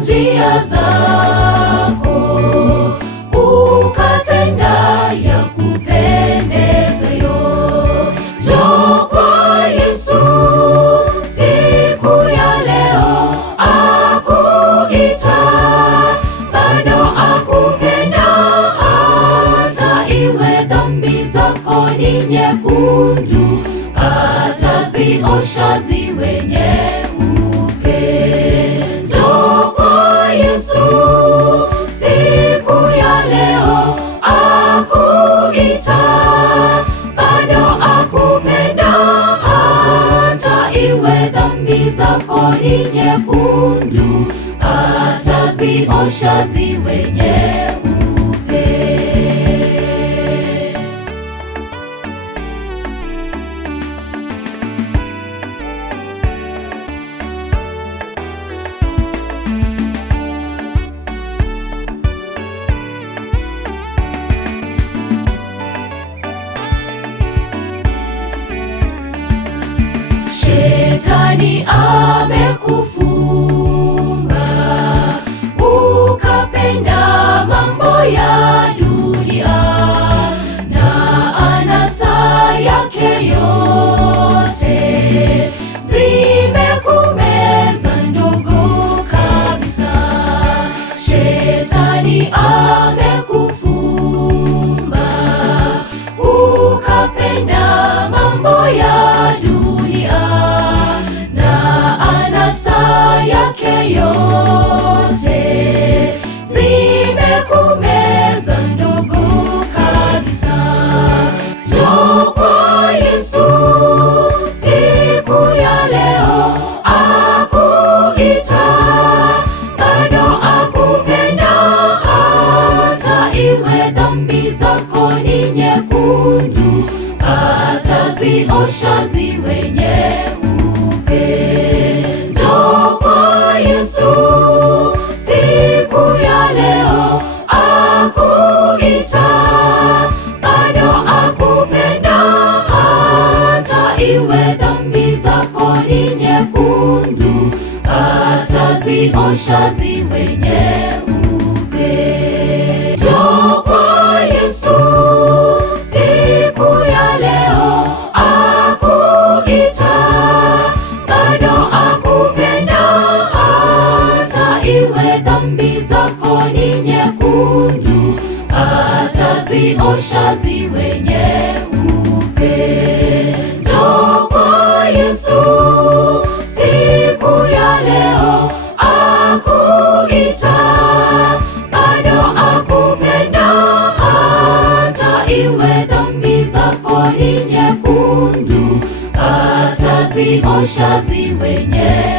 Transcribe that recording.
njia zako, ukatenda yakupendezayo. Njoo kwa Yesu siku ya leo, akuita, bado akupenda, hata iwe dhambi zako ni nyekundu, ataziosha ziwe nyeupe. Njoo kwa Yesu siku ya leo, akuita, bado akupenda, hata iwe dhambi zako ni nyekundu, ataziosha ziwe nyeupe. Shetani amekufumba, ukapenda mambo ya dunia na anasa yake yote, zimekumeza ndugu kabisa. Shetani amekufumba, ukapenda mambo ya dunia na anasa yake yote, zimekumeza ndugu kabisa. Njoo kwa Yesu siku ya leo, akuita, bado akupenda, hata iwe dhambi zako ni nyekundu, ataziosha ziwe nyeupe. Njoo kwa Yesu siku ya leo, akuita, bado akupenda, hata iwe dhambi zako ni nyekundu, ataziosha ziwe nyeupe. Njoo kwa Yesu siku ya leo, akuita, bado akupenda, hata iwe dhambi zako ni nyekundu, ataziosha ziwe nyeupe. Njoo kwa Yesu siku ya leo, akuita, bado akupenda, hata iwe dhambi zako ni nyekundu, ataziosha ziwe nyeupe.